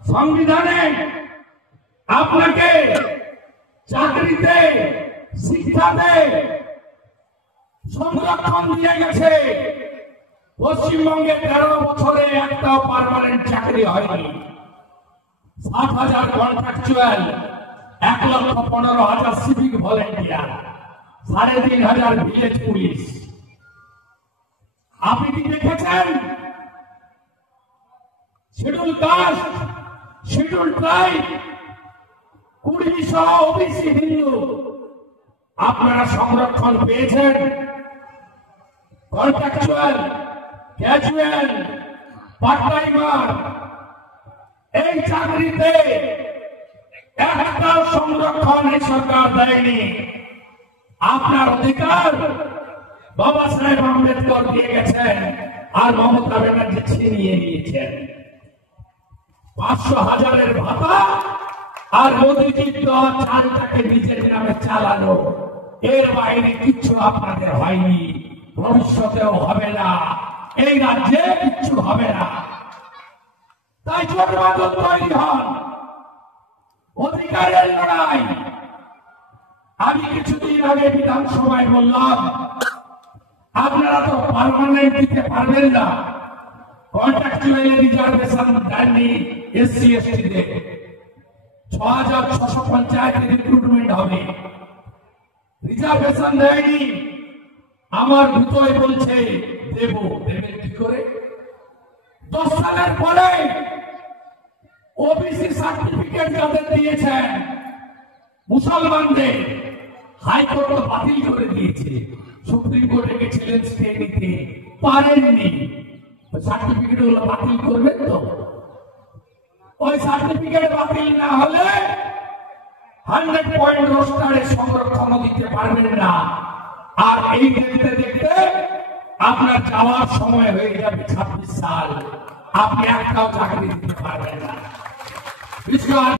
সংবিধানে আপনাকে চাকরিতে শিক্ষাতে সংরক্ষণ দিয়ে গেছে। পশ্চিমবঙ্গে 13 বছরে একটাও পার্মানেন্ট চাকরি হয়নি। 60,000 contractual, 1,15,000 civic volunteer, 3,500 village police. আপনি কি দেখেছেন? Schedule caste, schedule tribe, Kurmi সহ ওবিসি হিন্দু আপনারা সংরক্ষণ পেয়েছেন? কন্ট্রাকচুয়াল, ক্যাজুয়াল, পার্ট টাইমার, এই চাকরিতে একটা সংরক্ষণ এই সরকার দেয়নি। আপনার অধিকার বাবা সাহেব আম্বেদকর দিয়ে গেছেন আর মমতা ব্যানার্জি ছিনিয়ে নিয়েছেন। 500,000-এর ভাতা আর মোদীজির দেওয়া চালটাকে নিজের নামে চালানো, এর বাইরে কিচ্ছু আপনাদের হয়নি, ভবিষ্যতেও হবে না, এই রাজ্যে কিচ্ছু হবে না। তাই জনগণ তৈরি হন, অধিকারের লড়াই। আমি কিছুদিন আগে বিধানসভায় বললাম, আপনারা তো পার্মানেন্ট দিতে পারবেন না, কন্ট্রাকচুয়াল রিজার্ভেশন দেননি এসসি এসটিতে। 6,600 পঞ্চায়েত রিক্রুটমেন্ট হবে, রিজার্ভেশন দেয়নি। আমার ভূতই বলছে দেবেন কি করে? 10 সালের পরে ওবিসি সার্টিফিকেট যাদের দিয়েছেন মুসলমানদের, হাইকোর্ট বাতিল করে দিয়েছে। সুপ্রিম কোর্টে গেছিলেন স্টে নিতে, পারেননি। সার্টিফিকেট গুলো বাতিল করবেন তো? ওই সার্টিফিকেট বাতিল না হলে 100 পয়েন্ট রোস্টারে সংরক্ষণ দিতে পারবেন না। আর এই দেখতে দেখতে আপনার যাওয়ার সময় হয়ে যাবে 26 সাল, আপনি একটাও চাকরি দিতে পারবেন না।